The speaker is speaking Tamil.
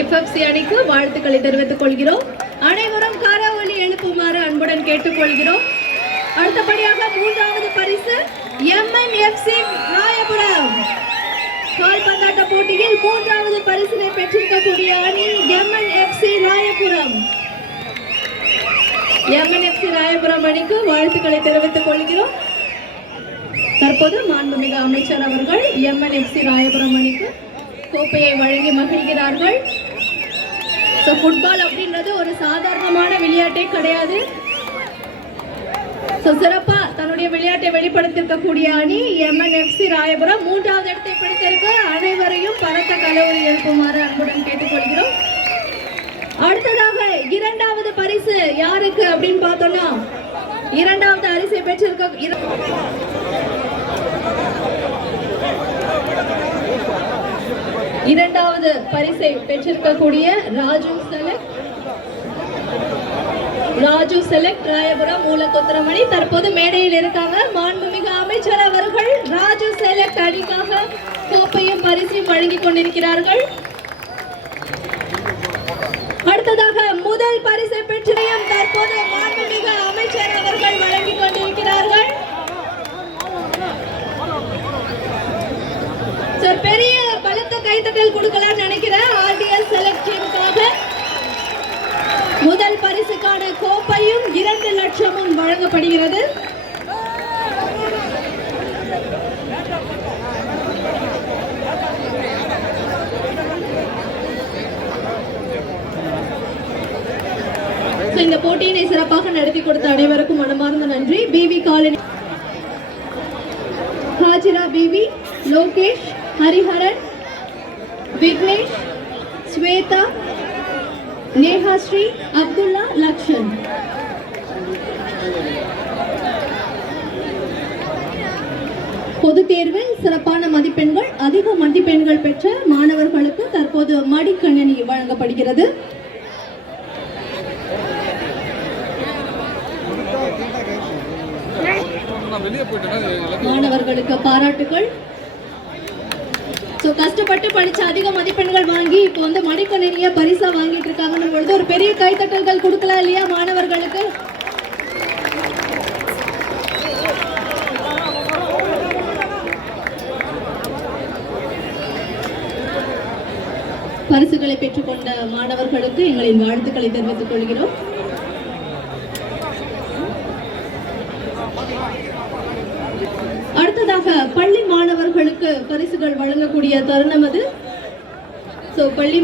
எஃப்எஃப்சி அணிக்கு வாழ்த்துக்களை தெரிவித்துக் கொள்கிறோம். அனைவரும் காராவளி எழுப்புமாறு அன்புடன் கேட்டுக்கொள்கிறோம். அடுத்தபடியாக மூன்றாவது பரிசு எம்என்எஃப்சி ராயபுரம் கால்பந்தாட்ட போட்டியில் மூன்றாவது பரிசினை பெற்றிருக்கக்கூடிய அணி எம்என்எஃப்சி ராயபுரம் எம்என்எஃப்சி ராயபுரம் அணிக்கு வாழ்த்துக்களை தெரிவித்துக் கொள்கிறோம். தற்போது மாண்புமிகு அமைச்சர் அவர்கள் எம்என்எஃப்சி ராயபுரம் அணிக்கு கோப்பையை வழங்கி மகிழ்கிறார்கள். ஸோ ஃபுட்பால் அப்படின்றது ஒரு சாதாரணமான விளையாட்டே கிடையாது. ஸோ சிறப்பாக தன்னுடைய விளையாட்டை வெளிப்படுத்திருக்கக்கூடிய அணி எம்என்எஃப்சி ராயபுரம். மூன்றாவது இடத்தை பிடித்திருக்க அனைவரையும் பலத்த கலவரி எழுப்புமாறு அன்புடன் கேட்டுக்கொள்கிறோம். அடுத்ததாக இரண்டாவது பரிசு யாருக்கு அப்படின்னு பார்த்தோம்னா இரண்டாவது அரிசை பெற்றிருக்க இர- இரண்டாவது பரிசை பெற்றிருக்கக்கூடிய ராஜு செலக்ட். ராஜு செலக்ட் ராயபுரம் மூலகுத்திரமணி தற்போது மேடையில் இருக்காங்க மாண்புமிகு அமைச்சர் அவர்கள். ராஜு செலக்ட் அணிக்காக கோப்பையும் பரிசையும் வழங்கி கொண்டிருக்கிறார்கள். அடுத்ததாக முதல் பரிசை பெற்றையும் தற்போது மாண்புமிகு அமைச்சர் அவர்கள் வழங்கி கொண்டிருக்கிறார்கள். பெரிய கைத்தட்டல் கொடுக்கலாம்னு நினைக்கிறேன். ஆர்டிஎல் செலக்ட் முதல் பரிசுக்கான கோப்பையும் இரண்டு லட்சமும் வழங்கப்படுகிறது. இந்த போட்டியினை சிறப்பாக நடத்தி கொடுத்த அனைவருக்கும் மனமார்ந்த நன்றி. PV colony. Hajira PV Lokesh Hariharan Vignesh Swetha Nehasri Abdullah Lakshan பொது தேர்வில் சிறப்பான மதிப்பெண்கள் அதிக மதிப்பெண்கள் பெற்ற மாணவர்களுக்கு தற்போது மடிக்கணினி வழங்கப்படுகிறது. மாணவர்களுக்கு பாராட்டுகள் ஸோ கஷ்டப்பட்டு படித்து அதிக மதிப்பெண்கள் வாங்கி இப்போ வந்து மடிக்கணினியை பரிசாக வாங்கிட்டு இருக்காங்கன்னு பொழுது ஒரு பெரிய கைத்தட்டல்கள் கொடுக்கலாம் இல்லையா மாணவர்களுக்கு? பரிசுகளை பெற்றுக்கொண்ட மாணவர்களுக்கு எங்களின் வாழ்த்துக்களை தெரிவித்துக் கொள்கிறோம். அடுத்ததாக பள்ளி மாணவர்களுக்கு பரிசுகள் வழங்கக்கூடிய தருணம் அது. ஸோ பள்ளி